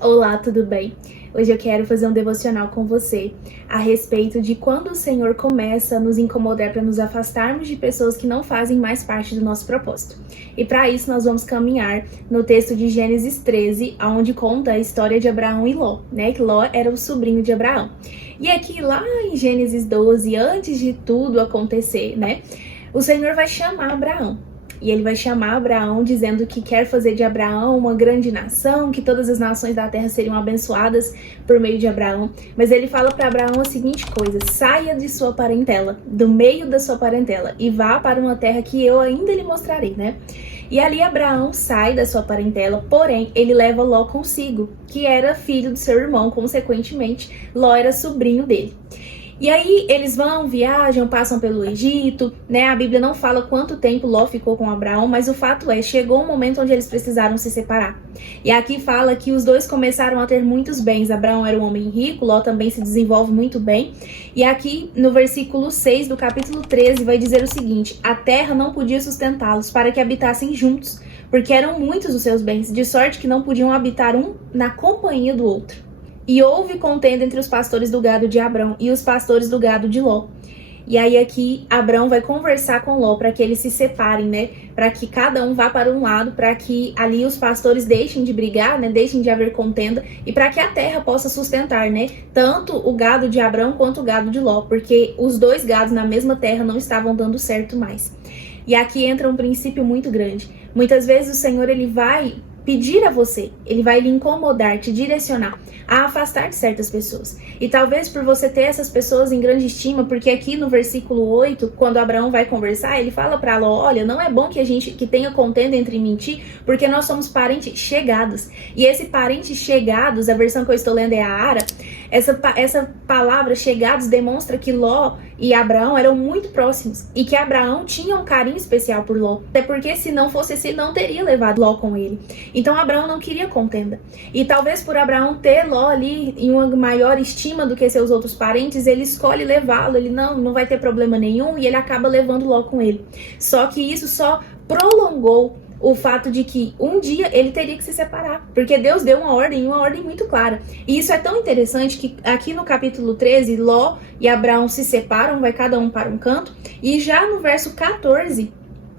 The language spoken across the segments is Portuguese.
Olá, tudo bem? Hoje eu quero fazer um devocional com você a respeito de quando o Senhor começa a nos incomodar para nos afastarmos de pessoas que não fazem mais parte do nosso propósito. E para isso nós vamos caminhar no texto de Gênesis 13, onde conta a história de Abraão e Ló, né? Que Ló era o sobrinho de Abraão. E aqui lá em Gênesis 12, antes de tudo acontecer, né? O Senhor vai chamar Abraão. E ele vai chamar Abraão dizendo que quer fazer de Abraão uma grande nação, que todas as nações da terra seriam abençoadas por meio de Abraão. Mas ele fala para Abraão a seguinte coisa: saia de sua parentela, do meio da sua parentela, e vá para uma terra que eu ainda lhe mostrarei, né? E ali Abraão sai da sua parentela, porém ele leva Ló consigo, que era filho do seu irmão, consequentemente Ló era sobrinho dele. E aí eles vão, viajam, passam pelo Egito, né? A Bíblia não fala quanto tempo Ló ficou com Abraão, mas o fato é, chegou um momento onde eles precisaram se separar. E aqui fala que os dois começaram a ter muitos bens. Abraão era um homem rico, Ló também se desenvolve muito bem. E aqui no versículo 6 do capítulo 13 vai dizer o seguinte: a terra não podia sustentá-los para que habitassem juntos, porque eram muitos os seus bens, de sorte que não podiam habitar um na companhia do outro. E houve contenda entre os pastores do gado de Abrão e os pastores do gado de Ló. E aí aqui Abrão vai conversar com Ló para que eles se separem, né? Para que cada um vá para um lado, para que ali os pastores deixem de brigar, né? Deixem de haver contenda e para que a terra possa sustentar, né? Tanto o gado de Abrão quanto o gado de Ló, porque os dois gados na mesma terra não estavam dando certo mais. E aqui entra um princípio muito grande. Muitas vezes o Senhor ele vai pedir a você, ele vai lhe incomodar, te direcionar a afastar de certas pessoas. E talvez por você ter essas pessoas em grande estima, porque aqui no versículo 8, quando Abraão vai conversar, ele fala para Ló: olha, não é bom que tenha contenda entre mim e ti, porque nós somos parentes chegados. E esse parentes chegados, a versão que eu estou lendo é a Ara, essa palavra chegados demonstra que Ló e Abraão eram muito próximos e que Abraão tinha um carinho especial por Ló, até porque se não fosse assim, ele não teria levado Ló com ele. Então Abraão não queria contenda. E talvez por Abraão ter Ló ali em uma maior estima do que seus outros parentes, ele escolhe levá-lo, ele não vai ter problema nenhum, e ele acaba levando Ló com ele. Só que isso só prolongou o fato de que um dia ele teria que se separar, porque Deus deu uma ordem muito clara. E isso é tão interessante que aqui no capítulo 13, Ló e Abraão se separam, vai cada um para um canto, e já no verso 14,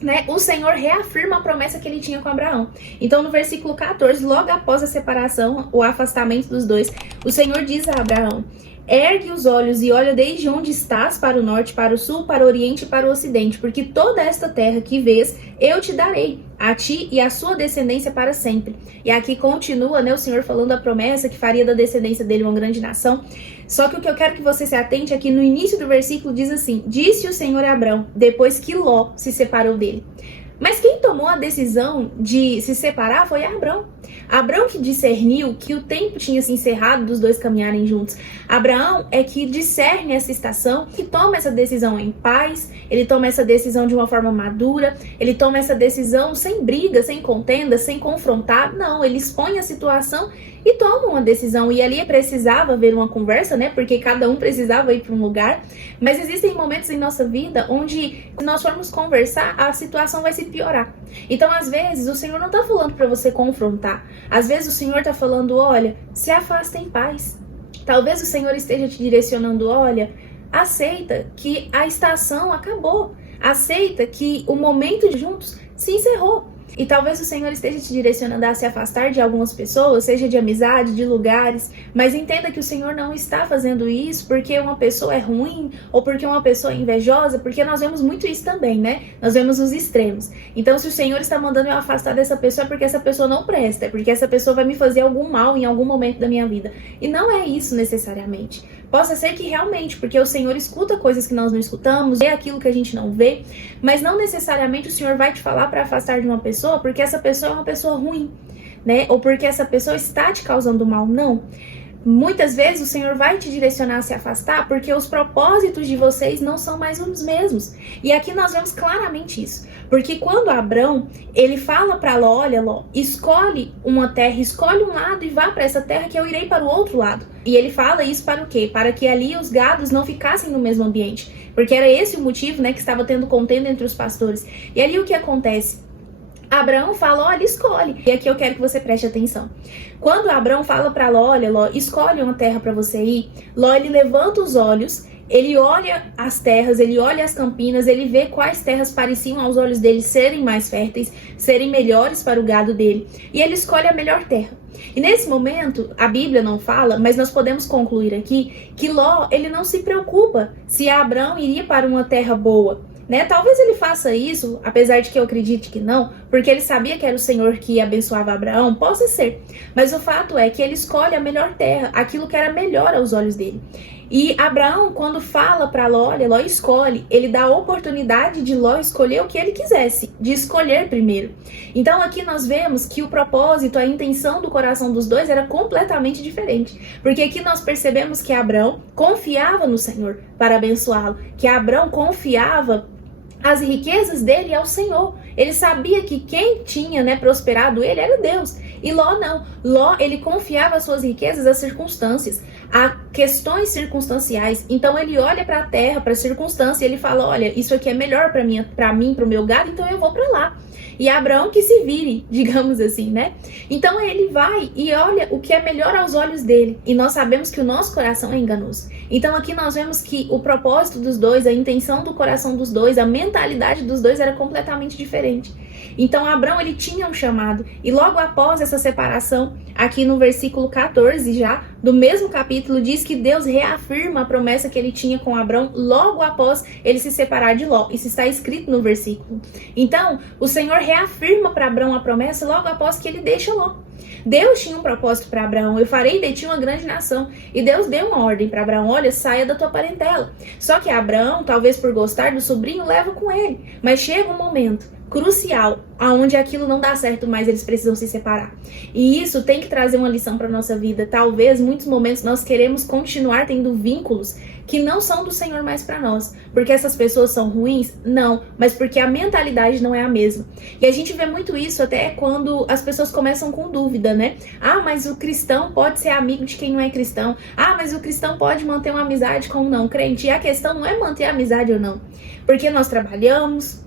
né, o Senhor reafirma a promessa que ele tinha com Abraão. Então no versículo 14, logo após a separação, o afastamento dos dois, o Senhor diz a Abraão: ergue os olhos e olha desde onde estás para o norte, para o sul, para o oriente e para o ocidente, porque toda esta terra que vês, eu te darei, a ti e a sua descendência para sempre. E aqui continua, né, o Senhor falando a promessa que faria da descendência dele uma grande nação. Só que o que eu quero que você se atente aqui no início do versículo diz assim: disse o Senhor a Abrão, depois que Ló se separou dele. Mas quem tomou a decisão de se separar foi Abrão. Abrão que discerniu que o tempo tinha se encerrado dos dois caminharem juntos. Abraão é que discerne essa estação, que toma essa decisão em paz, ele toma essa decisão de uma forma madura, ele toma essa decisão sem briga, sem contenda, sem confrontar. Não, ele expõe a situação e toma uma decisão. E ali precisava haver uma conversa, né? Porque cada um precisava ir para um lugar. Mas existem momentos em nossa vida onde, se nós formos conversar, a situação vai se piorar. Então, às vezes, o Senhor não está falando para você confrontar. Às vezes, o Senhor está falando: olha, se afasta em paz. Talvez o Senhor esteja te direcionando: olha, aceita que a estação acabou. Aceita que o momento de juntos se encerrou. E talvez o Senhor esteja te direcionando a se afastar de algumas pessoas, seja de amizade, de lugares, mas entenda que o Senhor não está fazendo isso porque uma pessoa é ruim ou porque uma pessoa é invejosa, porque nós vemos muito isso também, né? Nós vemos os extremos. Então, se o Senhor está mandando eu afastar dessa pessoa, é porque essa pessoa não presta, é porque essa pessoa vai me fazer algum mal em algum momento da minha vida. E não é isso necessariamente. Possa ser que realmente, porque o Senhor escuta coisas que nós não escutamos, vê aquilo que a gente não vê, mas não necessariamente o Senhor vai te falar para afastar de uma pessoa porque essa pessoa é uma pessoa ruim, né? Ou porque essa pessoa está te causando mal. Não. Muitas vezes o Senhor vai te direcionar a se afastar porque os propósitos de vocês não são mais os mesmos. E aqui nós vemos claramente isso. Porque quando Abrão, ele fala para Ló: olha, Ló, escolhe uma terra, escolhe um lado e vá para essa terra que eu irei para o outro lado. E ele fala isso para o quê? Para que ali os gados não ficassem no mesmo ambiente. Porque era esse o motivo, né, que estava tendo contenda entre os pastores. E ali o que acontece? Abraão fala, olha, escolhe. E aqui eu quero que você preste atenção. Quando Abraão fala para Ló, olha, Ló, escolhe uma terra para você ir, Ló, ele levanta os olhos, ele olha as terras, ele olha as campinas, ele vê quais terras pareciam aos olhos dele serem mais férteis, serem melhores para o gado dele, e ele escolhe a melhor terra. E nesse momento, a Bíblia não fala, mas nós podemos concluir aqui que Ló, ele não se preocupa se Abraão iria para uma terra boa. Talvez ele faça isso, apesar de que eu acredite que não, porque ele sabia que era o Senhor que abençoava Abraão, possa ser. Mas o fato é que ele escolhe a melhor terra, aquilo que era melhor aos olhos dele. E Abraão, quando fala para Ló, olha, Ló escolhe, ele dá a oportunidade de Ló escolher o que ele quisesse, de escolher primeiro. Então aqui nós vemos que o propósito, a intenção do coração dos dois era completamente diferente. Porque aqui nós percebemos que Abraão confiava no Senhor para abençoá-lo, que Abraão confiava as riquezas dele ao Senhor. Ele sabia que quem tinha, prosperado ele era Deus. E Ló não. Ló, ele confiava as suas riquezas às circunstâncias, a questões circunstanciais. Então ele olha para a terra, para a circunstância, e ele fala, olha, isso aqui é melhor para mim, para o meu gado, então eu vou para lá. E Abraão que se vire, digamos assim, Então ele vai e olha o que é melhor aos olhos dele. E nós sabemos que o nosso coração é enganoso. Então aqui nós vemos que o propósito dos dois, a intenção do coração dos dois, a mentalidade dos dois era completamente diferente. Então Abraão, ele tinha um chamado. E logo após essa separação, aqui no versículo 14 já, do mesmo capítulo, diz que Deus reafirma a promessa que ele tinha com Abraão logo após ele se separar de Ló. Isso está escrito no versículo. Então, o Senhor reafirma para Abraão a promessa logo após que ele deixa Ló. Deus tinha um propósito para Abraão, eu farei de ti uma grande nação. E Deus deu uma ordem para Abraão, olha, saia da tua parentela. Só que Abraão, talvez por gostar do sobrinho, leva com ele. Mas chega um momento crucial, aonde aquilo não dá certo mais, eles precisam se separar. E isso tem que trazer uma lição para nossa vida. Talvez, em muitos momentos, nós queremos continuar tendo vínculos que não são do Senhor mais para nós. Porque essas pessoas são ruins? Não, mas porque a mentalidade não é a mesma. E a gente vê muito isso até quando as pessoas começam com dúvida, Ah, mas o cristão pode ser amigo de quem não é cristão. Ah, mas o cristão pode manter uma amizade com um não crente. E a questão não é manter a amizade ou não. Porque nós trabalhamos,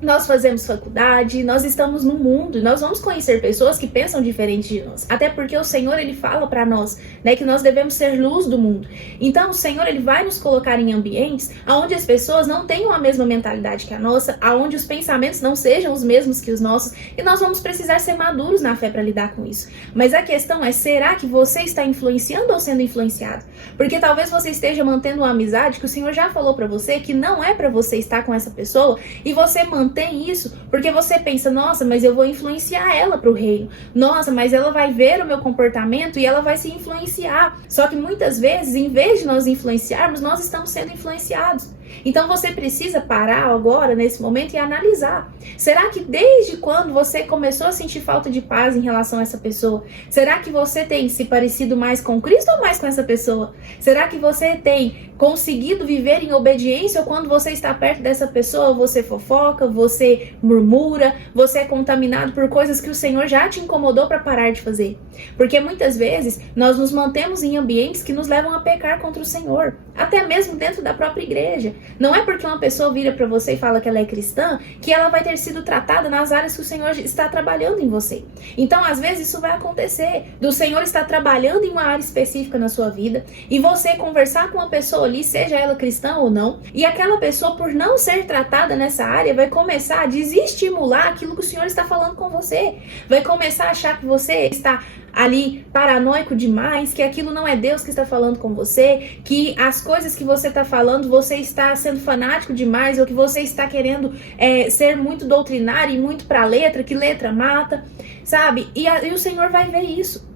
nós fazemos faculdade, nós estamos no mundo, nós vamos conhecer pessoas que pensam diferente de nós. Até porque o Senhor, ele fala para nós, que nós devemos ser luz do mundo. Então o Senhor, ele vai nos colocar em ambientes onde as pessoas não tenham a mesma mentalidade que a nossa, onde os pensamentos não sejam os mesmos que os nossos, e nós vamos precisar ser maduros na fé para lidar com isso. Mas a questão é, será que você está influenciando ou sendo influenciado? Porque talvez você esteja mantendo uma amizade que o Senhor já falou para você que não é para você estar com essa pessoa, e você mantém isso porque você pensa, nossa, mas eu vou influenciar ela para o reino. Nossa, mas ela vai ver o meu comportamento e ela vai se influenciar. Só que muitas vezes, em vez de nós influenciarmos, nós estamos sendo influenciados. Então você precisa parar agora, nesse momento, e analisar. Será que desde quando você começou a sentir falta de paz em relação a essa pessoa? Será que você tem se parecido mais com Cristo ou mais com essa pessoa? Será que você tem conseguido viver em obediência, ou quando você está perto dessa pessoa, você fofoca, você murmura, você é contaminado por coisas que o Senhor já te incomodou para parar de fazer? Porque muitas vezes nós nos mantemos em ambientes que nos levam a pecar contra o Senhor, até mesmo dentro da própria igreja. Não é porque uma pessoa vira para você e fala que ela é cristã, que ela vai ter sido tratada nas áreas que o Senhor está trabalhando em você. Então, às vezes, isso vai acontecer, do Senhor estar trabalhando em uma área específica na sua vida, e você conversar com uma pessoa ali, seja ela cristã ou não, e aquela pessoa, por não ser tratada nessa área, vai começar a desestimular aquilo que o Senhor está falando com você. Vai começar a achar que você está ali paranoico demais, que aquilo não é Deus que está falando com você, que as coisas que você está falando, você está sendo fanático demais, ou que você está querendo ser muito doutrinário e muito para letra, que letra mata, sabe? E o Senhor vai ver isso.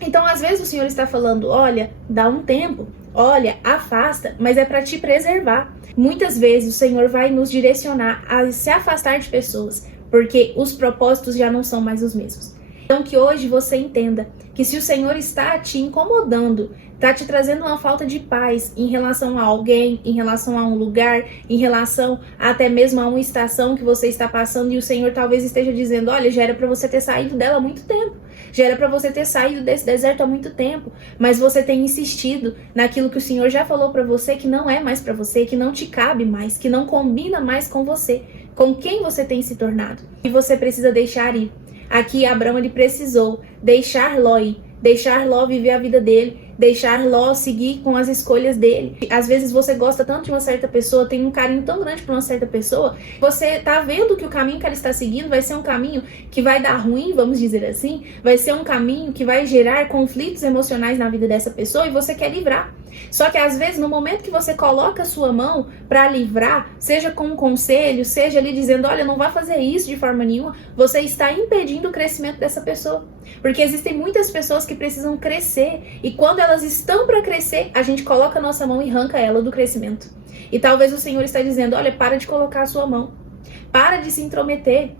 Então, às vezes o Senhor está falando, olha, dá um tempo, olha, afasta, mas é para te preservar. Muitas vezes o Senhor vai nos direcionar a se afastar de pessoas, porque os propósitos já não são mais os mesmos. Então que hoje você entenda que se o Senhor está te incomodando, está te trazendo uma falta de paz em relação a alguém, em relação a um lugar, em relação até mesmo a uma estação que você está passando, e o Senhor talvez esteja dizendo, olha, já era para você ter saído dela há muito tempo, já era para você ter saído desse deserto há muito tempo, mas você tem insistido naquilo que o Senhor já falou para você que não é mais para você, que não te cabe mais, que não combina mais com você. com quem você tem se tornado. E você precisa deixar ir. Aqui Abraão ele precisou deixar Ló ir, deixar Ló viver a vida dele, deixar Ló seguir com as escolhas dele. Às vezes você gosta tanto de uma certa pessoa, tem um carinho tão grande por uma certa pessoa, você tá vendo que o caminho que ela está seguindo vai ser um caminho que vai dar ruim, vamos dizer assim, vai ser um caminho que vai gerar conflitos emocionais na vida dessa pessoa e você quer livrar. Só que às vezes no momento que você coloca a sua mão para livrar, seja com um conselho, seja ali dizendo, olha, não vai fazer isso de forma nenhuma, você está impedindo o crescimento dessa pessoa. Porque existem muitas pessoas que precisam crescer e quando elas estão para crescer, a gente coloca a nossa mão e arranca ela do crescimento. E talvez o Senhor está dizendo, olha, para de colocar a sua mão, para de se intrometer,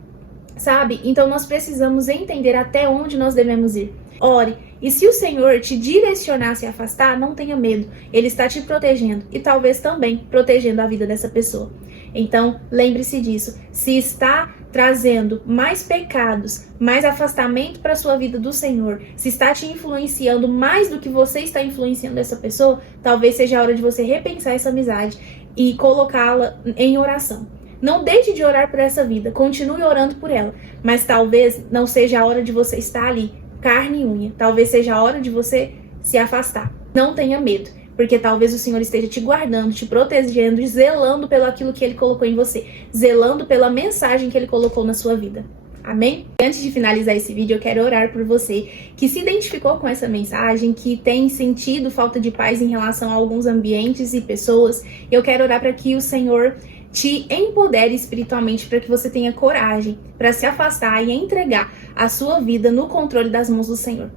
sabe? Então nós precisamos entender até onde nós devemos ir. Ore, e se o Senhor te direcionar a se afastar, não tenha medo, Ele está te protegendo e talvez também protegendo a vida dessa pessoa. Então, lembre-se disso, se está trazendo mais pecados, mais afastamento para a sua vida do Senhor, se está te influenciando mais do que você está influenciando essa pessoa, talvez seja a hora de você repensar essa amizade e colocá-la em oração. Não deixe de orar por essa vida, continue orando por ela, mas talvez não seja a hora de você estar ali, carne e unha, talvez seja a hora de você se afastar. Não tenha medo, porque talvez o Senhor esteja te guardando, te protegendo e zelando pelo aquilo que Ele colocou em você, zelando pela mensagem que Ele colocou na sua vida. Amém? Antes de finalizar esse vídeo, eu quero orar por você que se identificou com essa mensagem, que tem sentido falta de paz em relação a alguns ambientes e pessoas. Eu quero orar para que o Senhor te empodere espiritualmente para que você tenha coragem para se afastar e entregar a sua vida no controle das mãos do Senhor.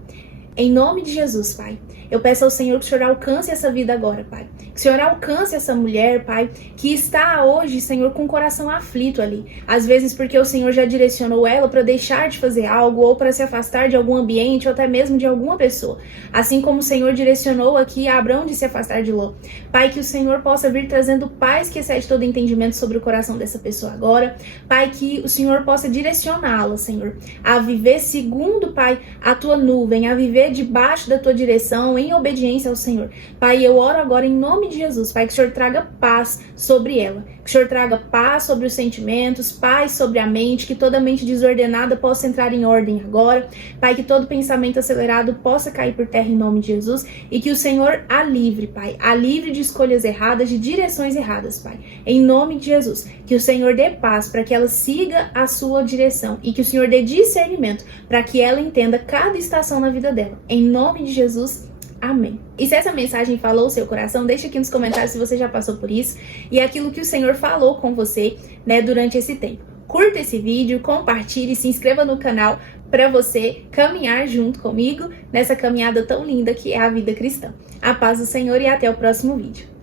Em nome de Jesus, Pai, eu peço ao Senhor que o Senhor alcance essa vida agora, Pai. Que o Senhor alcance essa mulher, Pai, que está hoje, Senhor, com o coração aflito ali. Às vezes porque o Senhor já direcionou ela para deixar de fazer algo, ou para se afastar de algum ambiente, ou até mesmo de alguma pessoa. Assim como o Senhor direcionou aqui a Abraão de se afastar de Ló. Pai, que o Senhor possa vir trazendo paz que excede todo entendimento sobre o coração dessa pessoa agora. Pai, que o Senhor possa direcioná-la, Senhor, a viver segundo, Pai, a Tua nuvem, a viver debaixo da Tua direção, em obediência ao Senhor. Pai, eu oro agora em nome de Jesus, Pai, que o Senhor traga paz sobre ela, que o Senhor traga paz sobre os sentimentos, paz sobre a mente, que toda mente desordenada possa entrar em ordem agora, Pai, que todo pensamento acelerado possa cair por terra em nome de Jesus e que o Senhor a livre, Pai, a livre de escolhas erradas, de direções erradas, Pai, em nome de Jesus, que o Senhor dê paz para que ela siga a sua direção e que o Senhor dê discernimento para que ela entenda cada estação na vida dela, em nome de Jesus. Amém. E se essa mensagem falou o seu coração, deixa aqui nos comentários se você já passou por isso e aquilo que o Senhor falou com você, durante esse tempo. Curta esse vídeo, compartilhe, se inscreva no canal para você caminhar junto comigo nessa caminhada tão linda que é a vida cristã. A paz do Senhor e até o próximo vídeo.